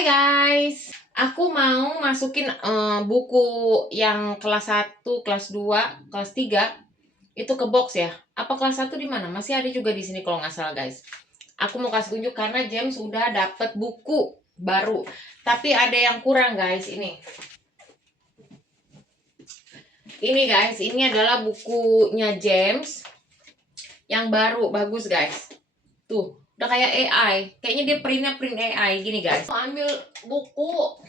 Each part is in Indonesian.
Hai guys, aku mau masukin buku yang kelas 1, kelas 2, kelas 3 itu ke box ya. Apa kelas 1 di mana? Masih ada juga di sini kalau nggak salah guys. Aku mau kasih tunjuk karena James udah dapet buku baru. Tapi ada yang kurang guys ini. Ini guys, ini adalah bukunya James yang baru, bagus guys. Tuh, udah kayak AI. Kayaknya dia print AI gini guys. Mau ambil buku.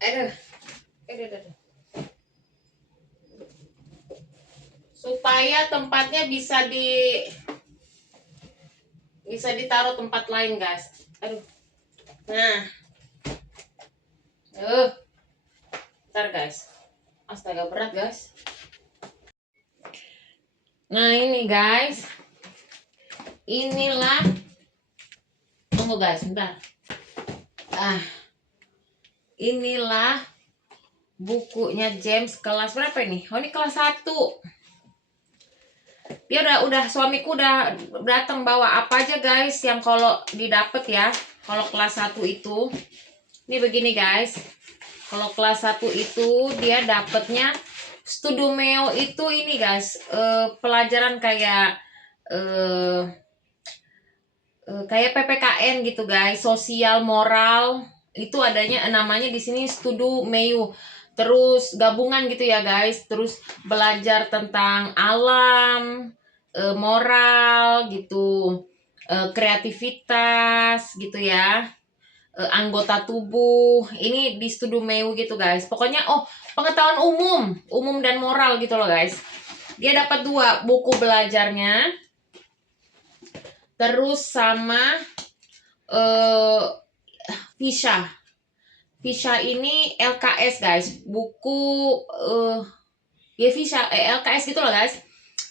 Aduh. Supaya tempatnya bisa ditaruh tempat lain guys. Aduh. Nah. Ntar guys. Astaga, berat guys. Nah ini guys. Inilah. Tunggu guys, bentar. Inilah bukunya James kelas berapa ini? Oh, ini kelas 1. Dia udah suamiku udah datang bawa apa aja guys yang kalau didapet ya. Kalau kelas 1 itu ini begini guys. Kalau kelas 1 itu dia dapetnya Studumeo itu ini guys, pelajaran kayak kayak PPKN gitu guys, sosial moral. Itu adanya namanya di sini Studumeo. Terus gabungan gitu ya guys. Terus belajar tentang alam, moral gitu, kreativitas gitu ya, anggota tubuh. Ini di Studumeo gitu guys. Pokoknya pengetahuan umum dan moral gitu loh guys. Dia dapat 2 buku belajarnya. Terus sama Fisha ini LKS guys. Buku ya Fisha LKS gitu loh guys.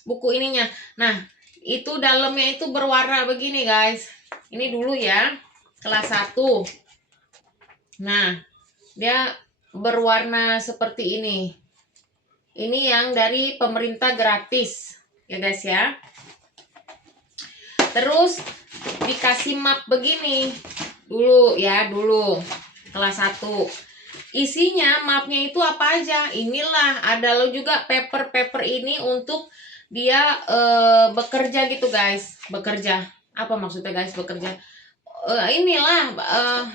Buku ininya. Nah, itu dalamnya itu berwarna begini guys. Ini dulu ya, kelas 1. Nah, dia berwarna seperti ini. Ini yang dari pemerintah gratis ya guys ya. Terus dikasih map begini dulu kelas 1. Isinya mapnya itu apa aja? Inilah ada lo juga paper ini untuk dia bekerja gitu guys. Bekerja. Apa maksudnya guys bekerja? Inilah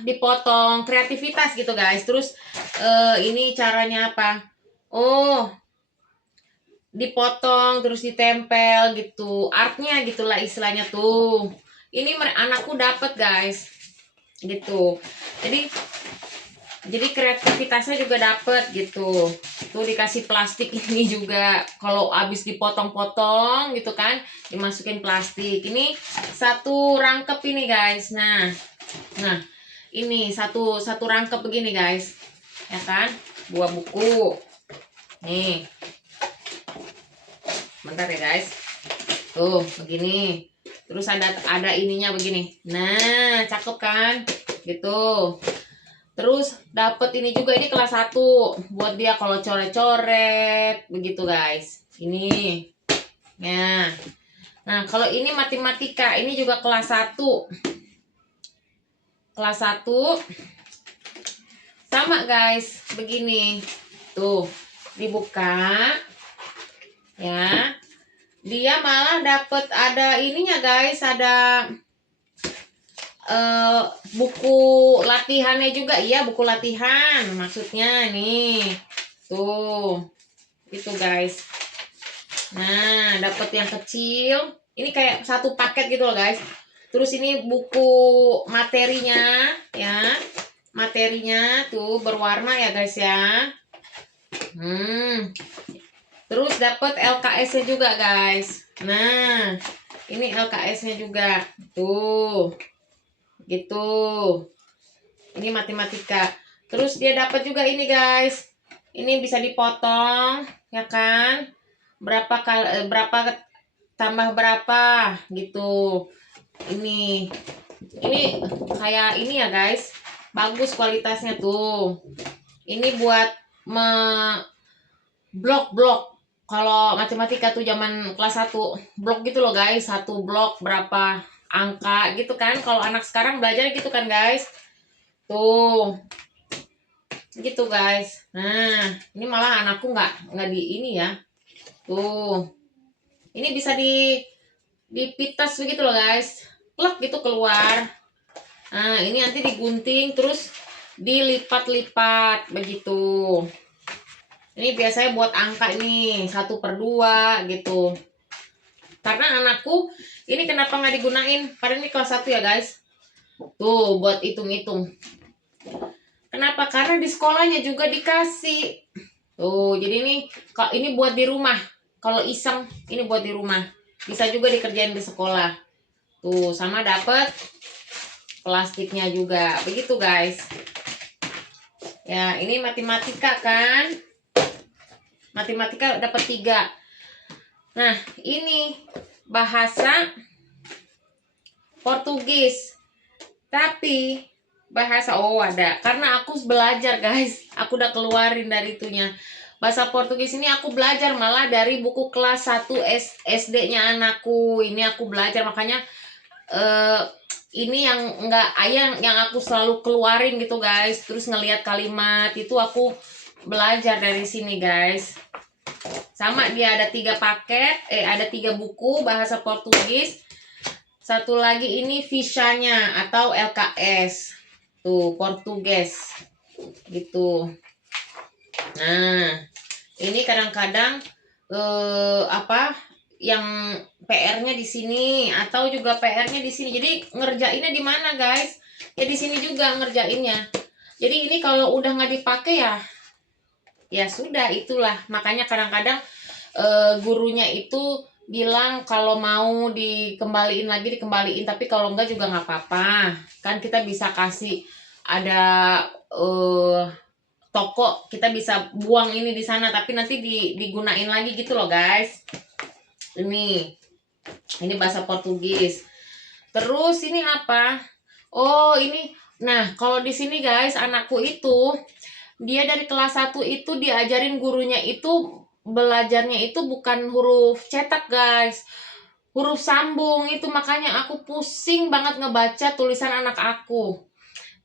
dipotong kreativitas gitu guys. Terus ini caranya apa? Dipotong terus ditempel gitu, artnya gitulah istilahnya tuh. Ini anakku dapat guys gitu. Jadi kreativitasnya juga dapat gitu. Tuh dikasih plastik ini juga, kalau habis dipotong-potong gitu kan dimasukin plastik. Ini satu rangkep ini guys. Nah ini satu rangkep begini guys ya kan, 2 buku nih. Bentar ya guys. Tuh begini. Terus ada ininya begini. Nah, cakep kan? Gitu. Terus dapat ini juga, ini kelas 1 buat dia kalau coret-coret begitu guys. Ini. Ya. Nah, kalau ini matematika, ini juga kelas 1. Kelas 1 sama guys, begini. Tuh, dibuka. Ya, dia malah dapat ada ininya guys, ada buku latihannya juga. Iya, buku latihan maksudnya nih. Tuh itu guys. Nah, dapat yang kecil ini kayak satu paket gitu loh guys. Terus ini buku materinya ya, materinya tuh berwarna ya guys ya. Terus dapat LKS-nya juga guys. Nah, ini LKS-nya juga. Tuh. Gitu. Ini matematika. Terus dia dapat juga ini guys. Ini bisa dipotong, ya kan? Berapa tambah berapa gitu. Ini kayak ini ya guys. Bagus kualitasnya tuh. Ini buat blok. Kalau matematika tuh zaman kelas 1 blok gitu loh guys. 1 blok berapa angka gitu kan. Kalau anak sekarang belajar gitu kan guys. Tuh gitu guys. Nah ini malah anakku nggak di ini ya. Tuh ini bisa dipitas begitu loh guys, plek gitu keluar. Nah ini nanti digunting terus dilipat-lipat begitu. Ini biasanya buat angka ini 1/2 gitu. Karena anakku ini kenapa nggak digunain? Padahal ini kelas 1 ya guys. Tuh buat hitung-hitung. Kenapa? Karena di sekolahnya juga dikasih. Tuh jadi ini buat di rumah. Kalau iseng ini buat di rumah. Bisa juga dikerjain di sekolah. Tuh sama dapet plastiknya juga. Begitu guys. Ya ini matematika kan. Matematika dapat 3. Nah ini bahasa Portugis. Tapi bahasa ada. Karena aku belajar guys. Aku udah keluarin dari itunya. Bahasa Portugis ini aku belajar malah dari buku kelas 1 SD-nya anakku. Ini aku belajar makanya ini yang enggak ayang yang aku selalu keluarin gitu guys. Terus ngelihat kalimat itu aku belajar dari sini guys. Sama dia ada 3 paket, ada 3 buku bahasa Portugis. Satu lagi ini visanya atau LKS. Tuh, Portuges. Gitu. Nah, ini kadang-kadang yang PR-nya di sini atau juga PR-nya di sini. Jadi ngerjainnya di mana, guys? Ya di sini juga ngerjainnya. Jadi ini kalau udah nggak dipakai ya sudah itulah. Makanya kadang-kadang gurunya itu bilang kalau mau dikembaliin lagi dikembaliin, tapi kalau enggak juga nggak apa-apa. Kan kita bisa kasih ada toko, kita bisa buang ini di sana tapi nanti digunain lagi gitu loh guys. Ini bahasa Portugis. Terus ini apa? Oh, ini. Nah, kalau di sini guys, anakku itu dia dari kelas 1 itu diajarin gurunya itu belajarnya itu bukan huruf cetak guys, huruf sambung. Itu makanya aku pusing banget ngebaca tulisan anak aku.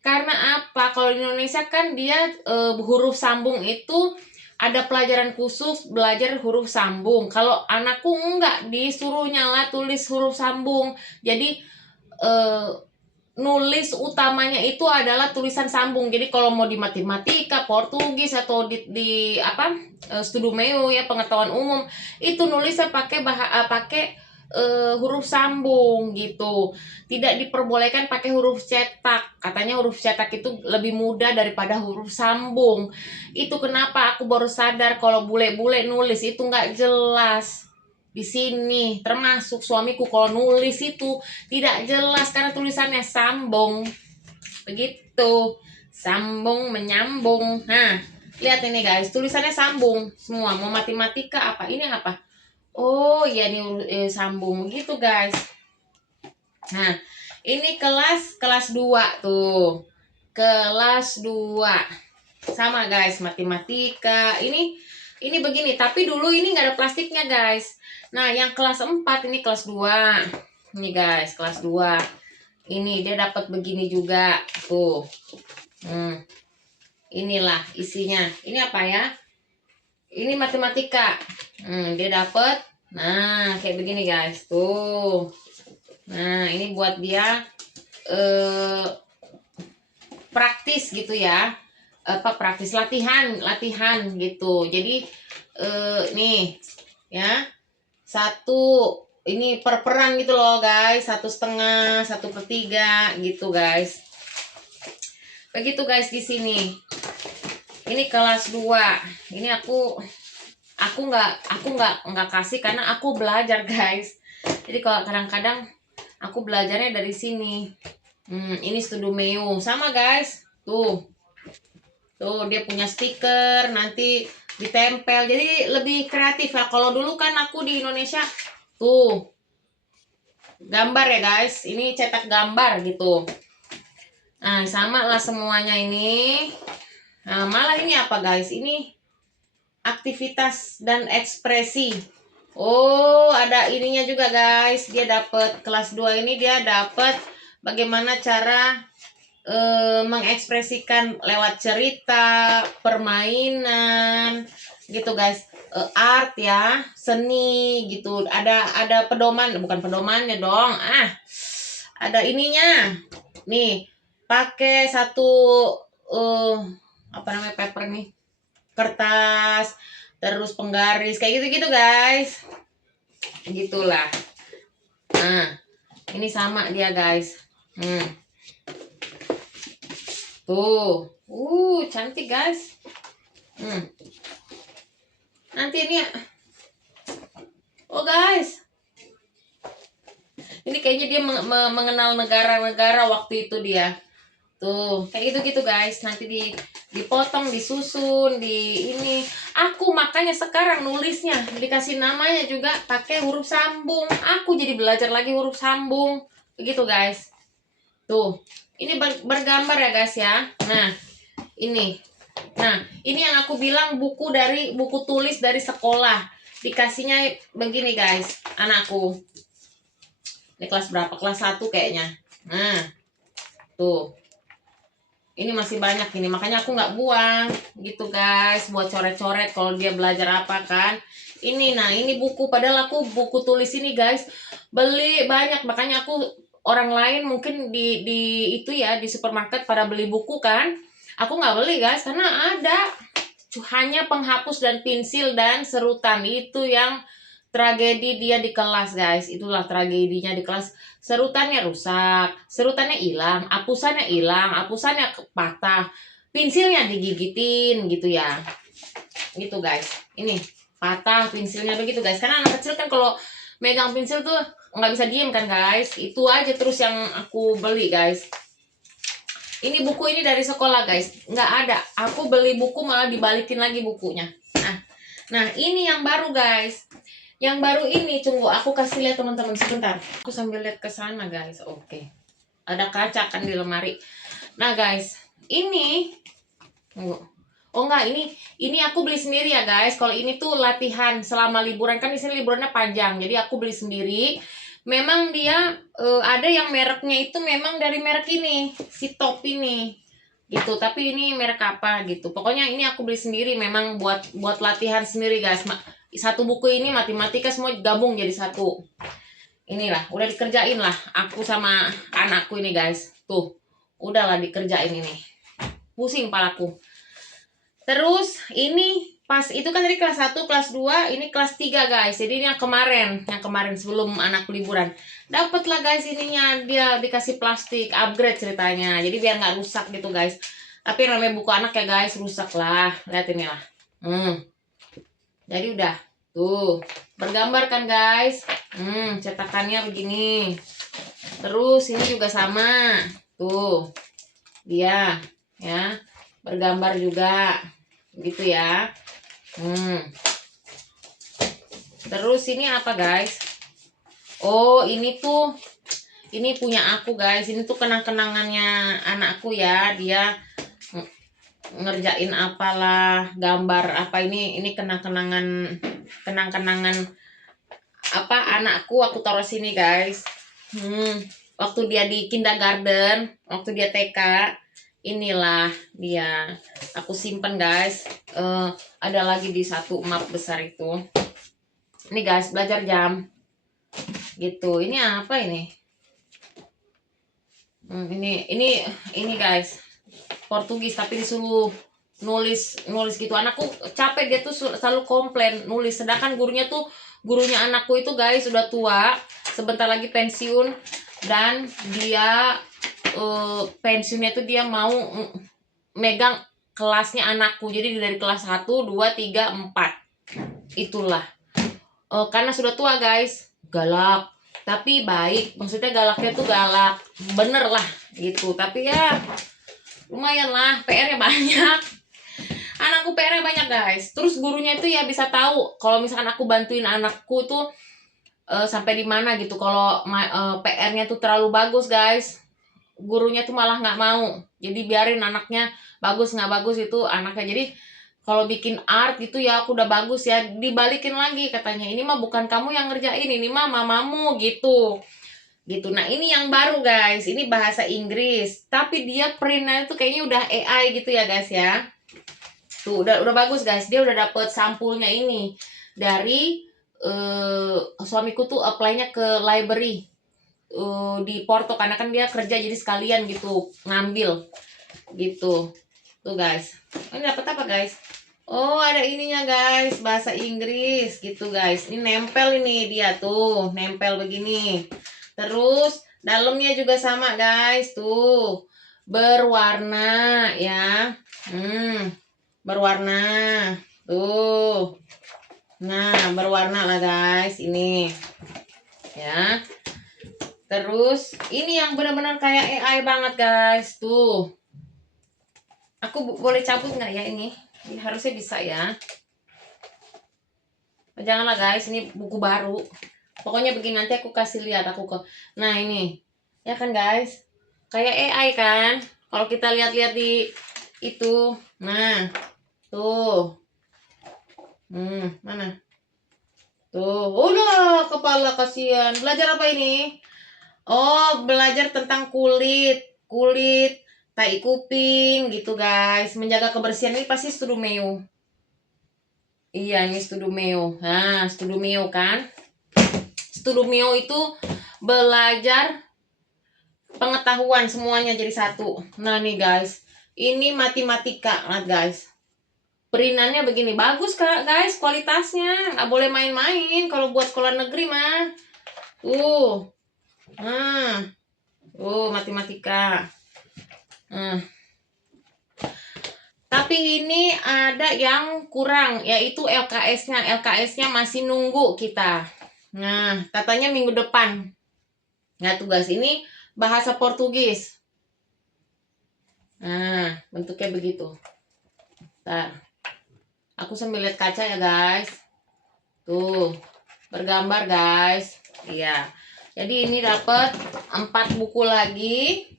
Karena apa? Kalau di Indonesia kan dia huruf sambung itu ada pelajaran khusus belajar huruf sambung. Kalau anakku enggak, disuruh nyala tulis huruf sambung. Jadi nulis utamanya itu adalah tulisan sambung. Jadi kalau mau di matematika, Portugis atau di Studumeo ya pengetahuan umum itu nulisnya pakai huruf sambung gitu. Tidak diperbolehkan pakai huruf cetak. Katanya huruf cetak itu lebih mudah daripada huruf sambung. Itu kenapa aku baru sadar kalau bule-bule nulis itu nggak jelas. Di sini termasuk suamiku kalau nulis itu tidak jelas karena tulisannya sambung. Begitu. Sambung menyambung. Nah, lihat ini guys, tulisannya sambung semua. Mau matematika apa? Ini apa? Oh iya nih sambung gitu guys. Nah ini kelas 2 tuh. Kelas 2 sama guys matematika. Ini begini tapi dulu ini nggak ada plastiknya guys. Nah yang kelas 4 ini kelas 2. Ini guys kelas 2. Ini dia dapat begini juga tuh. Inilah isinya. Ini apa ya? Ini matematika. Dia dapat. Nah, kayak begini guys. Tuh. Nah, ini buat dia praktis gitu ya. Praktis latihan gitu. Jadi nih ya. 1 ini per peran gitu loh guys. 1/2, 1/3 gitu guys. Begitu guys di sini. Ini kelas 2. Ini aku nggak kasih karena aku belajar guys. Jadi kalau kadang-kadang aku belajarnya dari sini. Ini Studumeo sama guys. Tuh dia punya stiker nanti ditempel. Jadi lebih kreatif lah. Kalau dulu kan aku di Indonesia tuh gambar ya guys. Ini cetak gambar gitu. Nah sama lah semuanya ini. Nah malah ini apa guys? Ini aktivitas dan ekspresi. Oh, ada ininya juga guys. Dia dapat kelas 2 ini, dia dapat bagaimana cara mengekspresikan lewat cerita, permainan gitu guys. Art ya, seni gitu. Ada pedoman, bukan pedomannya dong. Ada ininya. Nih, pakai satu apa namanya paper nih? Kertas, terus penggaris kayak gitu-gitu guys. Gitulah. Nah, ini sama dia guys. Tuh. Cantik guys. Nanti ini ya. Oh guys. Ini kayaknya dia mengenal negara-negara waktu itu dia. Tuh, kayak gitu-gitu guys. Nanti dipotong, disusun, di ini. Aku makanya sekarang nulisnya dikasih namanya juga pakai huruf sambung. Aku jadi belajar lagi huruf sambung. Begitu guys. Tuh. Ini bergambar ya guys ya. Nah, ini. Nah, ini yang aku bilang buku tulis dari sekolah. Dikasihnya begini guys, anakku. Ini kelas berapa? Kelas 1 kayaknya. Nah, tuh. Ini masih banyak ini, makanya aku nggak buang gitu guys, buat coret-coret kalau dia belajar apa kan. Ini buku, padahal aku buku tulis ini guys beli banyak, makanya aku orang lain mungkin di itu ya di supermarket pada beli buku kan. Aku nggak beli guys karena ada hanya penghapus dan pensil dan serutan. Itu yang tragedi dia di kelas guys, itulah tragedinya di kelas. Serutannya rusak, serutannya hilang, hapusannya patah, pensilnya digigitin gitu ya, gitu guys. Ini patah pensilnya begitu guys, karena anak kecil kan kalau megang pensil tuh nggak bisa diem kan guys. Itu aja terus yang aku beli guys. Ini buku ini dari sekolah guys, nggak ada. Aku beli buku malah dibalikin lagi bukunya. Nah ini yang baru guys. Yang baru ini, tunggu aku kasih lihat teman-teman sebentar. Aku sambil lihat ke sana guys. Oke. Ada kaca kan di lemari. Nah guys, ini tunggu. Oh enggak, ini aku beli sendiri ya guys. Kalau ini tuh latihan selama liburan, kan di sini liburannya panjang. Jadi aku beli sendiri. Memang dia ada yang mereknya itu memang dari merek ini, si top ini. Gitu, tapi ini merek apa gitu. Pokoknya ini aku beli sendiri memang buat latihan sendiri guys. Satu buku ini matematika semua gabung jadi satu. Inilah udah dikerjain lah aku sama anakku ini guys. Tuh udahlah dikerjain ini, pusing palaku. Terus ini pas itu kan dari kelas 1, kelas 2, ini kelas 3 guys. Jadi ini yang kemarin sebelum anak liburan. Dapatlah guys ininya, dia dikasih plastik, upgrade ceritanya. Jadi biar nggak rusak gitu guys. Tapi namanya buku anak ya guys, rusak lah. Lihat ini lah. Jadi udah tuh bergambar kan guys. Cetakannya begini. Terus ini juga sama. Tuh. Dia ya, bergambar juga. Gitu ya. Terus ini apa guys? Oh, ini punya aku guys. Ini tuh kenang-kenangannya anakku ya. Dia ngerjain apalah, gambar apa ini kenang-kenangan apa anakku, aku taruh sini guys. Waktu dia di kindergarten, waktu dia TK, inilah dia aku simpen guys. Ada lagi di satu map besar itu. Ini guys, belajar jam gitu. Ini apa ini? Ini guys, Portugis tapi disuruh nulis gitu. Anakku capek, dia tuh selalu komplain nulis, sedangkan gurunya anakku itu guys udah tua, sebentar lagi pensiun, dan dia pensiunnya tuh dia mau megang kelasnya anakku. Jadi dari kelas 1, 2, 3, 4 itulah. Karena sudah tua guys, galak tapi baik, maksudnya galaknya tuh galak bener lah gitu. Tapi ya lumayan lah, PR-nya banyak. Anakku PR-nya banyak guys. Terus gurunya itu ya bisa tahu kalau misalkan aku bantuin anakku tuh sampai di mana gitu. Kalau PR-nya tuh terlalu bagus guys, gurunya tuh malah nggak mau. Jadi biarin anaknya bagus nggak bagus itu anaknya. Jadi kalau bikin art gitu ya aku udah bagus ya, dibalikin lagi katanya, ini mah bukan kamu yang ngerjain, ini mah mamamu gitu. Gitu. Nah, ini yang baru guys. Ini bahasa Inggris, tapi dia printnya itu kayaknya udah AI gitu ya guys ya. Tuh udah bagus guys. Dia udah dapet sampulnya ini dari suamiku tuh apply-nya ke library di Porto karena kan dia kerja jadi sekalian gitu ngambil gitu. Tuh guys. Ini dapat apa guys? Oh, ada ininya guys, bahasa Inggris gitu guys. Ini nempel ini dia tuh, nempel begini. Terus dalamnya juga sama guys, tuh. Berwarna ya. Berwarna. Tuh. Nah, berwarna lah guys ini. Ya. Terus ini yang benar-benar kayak AI banget guys, tuh. Aku boleh cabut nggak ya ini? Ini harusnya bisa ya. Janganlah guys, ini buku baru. Pokoknya begini, nanti aku kasih lihat aku ke. Nah, ini. Ya kan guys? Kayak AI kan? Kalau kita lihat-lihat di itu. Nah, tuh. Mana? Tuh, udah kepala kasihan. Belajar apa ini? Oh, belajar tentang kulit. Kulit, tai kuping gitu guys. Menjaga kebersihan ini pasti Studumeo. Iya, ini Studumeo. Nah, Studumeo kan? Studumeo itu belajar pengetahuan semuanya jadi satu. Nah nih guys, ini matematika, lihat guys. Perinannya begini, bagus kak guys, kualitasnya nggak boleh main-main kalau buat sekolah negeri mah. Nah, matematika. Tapi ini ada yang kurang, yaitu LKS-nya. LKS-nya masih nunggu kita. Nah, katanya minggu depan. Nah, tugas ini bahasa Portugis. Nah, bentuknya begitu. Ntar. Aku sambil lihat kaca ya, guys. Tuh, bergambar, guys. Iya. Jadi ini dapat 4 buku lagi.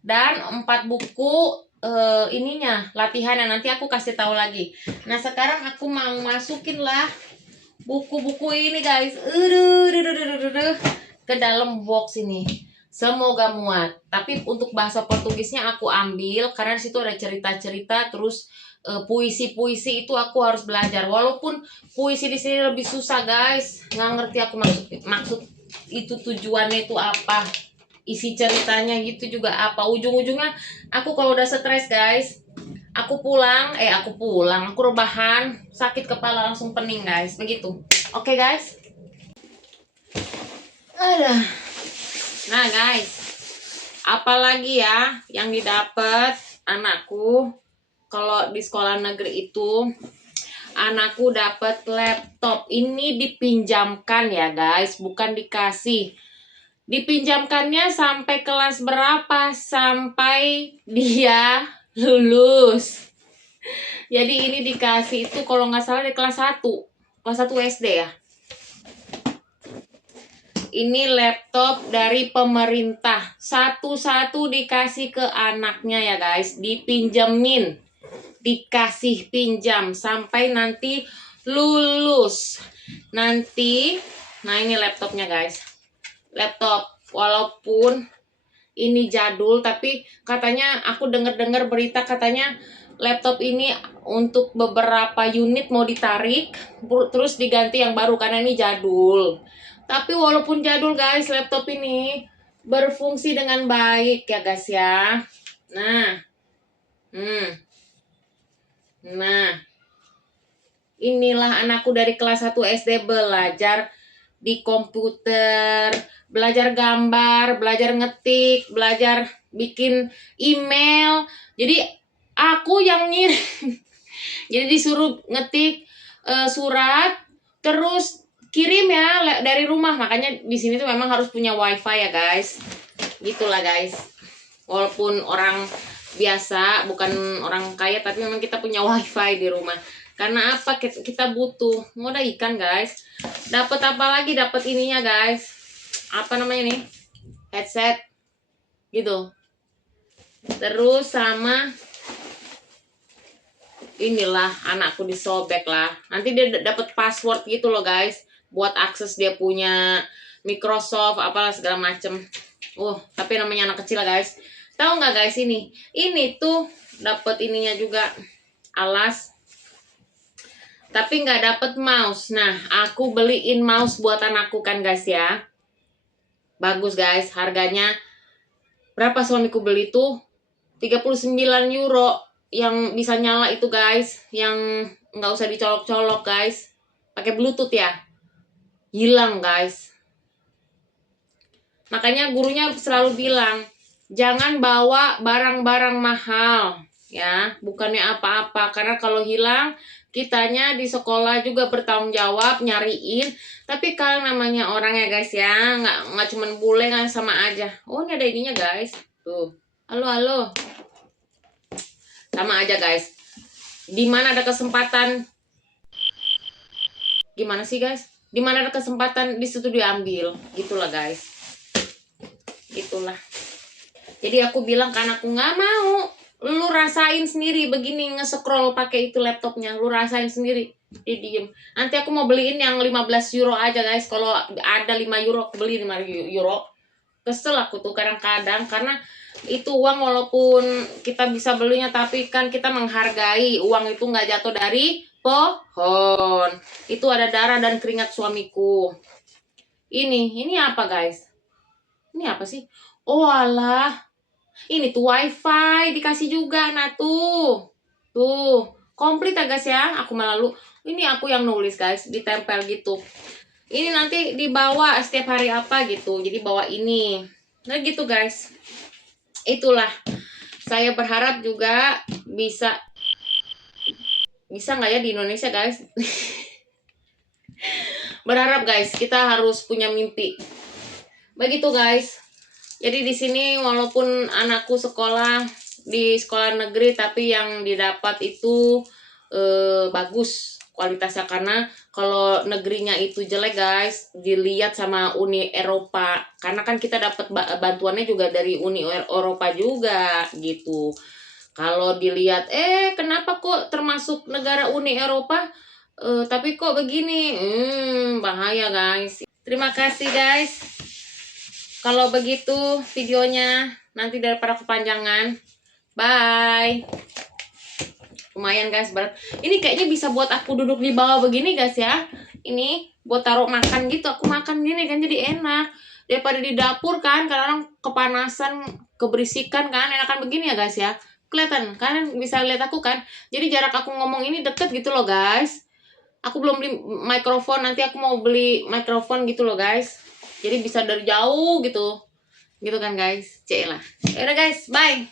Dan 4 buku ininya, latihan yang nanti aku kasih tahu lagi. Nah, sekarang aku mau masukin lah buku-buku ini, guys. Ke dalam box ini. Semoga muat. Tapi untuk bahasa Portugisnya aku ambil karena di situ ada cerita-cerita, terus puisi-puisi itu aku harus belajar. Walaupun puisi di sini lebih susah, guys. Nggak ngerti aku maksud itu tujuannya itu apa. Isi ceritanya gitu juga apa. Ujung-ujungnya aku kalau udah stres, guys, aku rebahan, sakit kepala langsung pening, guys. Begitu. Oke, guys. Aduh. Nah guys, apalagi ya yang didapat anakku kalau di sekolah negeri itu, anakku dapat laptop. Ini dipinjamkan ya guys, bukan dikasih. Dipinjamkannya sampai kelas berapa? Sampai dia lulus. Jadi ini dikasih itu kalau nggak salah di kelas 1. Kelas 1 SD ya. Ini laptop dari pemerintah. Satu-satu dikasih ke anaknya ya guys. Dipinjemin. Dikasih pinjam. Sampai nanti lulus. Nanti. Nah ini laptopnya guys. Laptop. Walaupun ini jadul. Tapi katanya aku dengar berita katanya laptop ini untuk beberapa unit mau ditarik. Terus diganti yang baru karena ini jadul. Tapi walaupun jadul guys, laptop ini berfungsi dengan baik ya guys ya. Nah. Nah. Inilah anakku dari kelas 1 SD belajar di komputer, belajar gambar, belajar ngetik, belajar bikin email. Jadi aku yang ngirim. Jadi disuruh ngetik surat, terus kirim ya dari rumah. Makanya di sini tuh memang harus punya wifi ya guys. Gitulah guys. Walaupun orang biasa, bukan orang kaya, tapi memang kita punya wifi di rumah. Karena apa? Kita butuh. Mau ada ikan guys. Dapat apa lagi? Dapat ininya guys. Apa namanya nih? Headset. Gitu. Terus sama inilah anakku disobek lah. Nanti dia dapat password gitu loh guys, buat akses dia punya Microsoft apalah segala macem. Tapi namanya anak kecil lah guys. Tahu nggak guys, ini tuh dapat ininya juga, alas, tapi nggak dapet mouse. Nah, aku beliin mouse buat anakku kan guys ya. Bagus guys, harganya berapa suamiku beli tuh? 39 euro. Yang bisa nyala itu guys, yang nggak usah dicolok-colok guys, pakai bluetooth ya. Hilang guys. Makanya gurunya selalu bilang, jangan bawa barang-barang mahal ya, bukannya apa-apa, karena kalau hilang kitanya di sekolah juga bertanggung jawab nyariin. Tapi kalau namanya orang ya guys ya, nggak cuman bule kan, sama aja. Ini ada ininya guys, tuh, halo, sama aja guys. Dimana ada kesempatan, gimana sih guys, dimana ada kesempatan di situ diambil, gitulah guys, gitulah. Jadi aku bilang kan, aku nggak mau. Lu rasain sendiri begini nge-scroll pakai itu laptopnya, lu rasain sendiri. Dia diem. Nanti aku mau beliin yang 15 euro aja guys. Kalau ada 5 euro aku beli 5 euro. Kesel aku tuh kadang-kadang, karena itu uang walaupun kita bisa belinya, tapi kan kita menghargai uang itu nggak jatuh dari pohon. Itu ada darah dan keringat suamiku. Ini apa guys? Ini apa sih? Oh alah, ini tuh wifi dikasih juga. Nah tuh komplit ya guys ya. Aku malah ini aku yang nulis guys, ditempel gitu. Ini nanti dibawa setiap hari apa gitu, jadi bawa ini. Nah gitu guys. Itulah, saya berharap juga bisa nggak ya di Indonesia guys. Berharap guys, kita harus punya mimpi. Begitu guys. Jadi di sini walaupun anakku sekolah di sekolah negeri, tapi yang didapat itu bagus kualitasnya, karena kalau negerinya itu jelek guys, dilihat sama Uni Eropa, karena kan kita dapat bantuannya juga dari Uni Eropa juga gitu. Kalau dilihat kenapa kok termasuk negara Uni Eropa tapi kok begini, bahaya guys. Terima kasih guys. Kalau begitu videonya, nanti daripada kepanjangan. Bye. Lumayan guys, berat. Ini kayaknya bisa buat aku duduk di bawah begini guys ya. Ini buat taruh makan gitu. Aku makan gini kan jadi enak. Daripada di dapur kan, kadang kepanasan, keberisikan kan. Enakan begini ya guys ya. Kelihatan, kalian bisa lihat aku kan. Jadi jarak aku ngomong ini deket gitu loh guys. Aku belum beli mikrofon, nanti aku mau beli mikrofon gitu loh guys. Jadi bisa dari jauh gitu. Gitu kan guys. Cek lah. Yaudah guys, bye.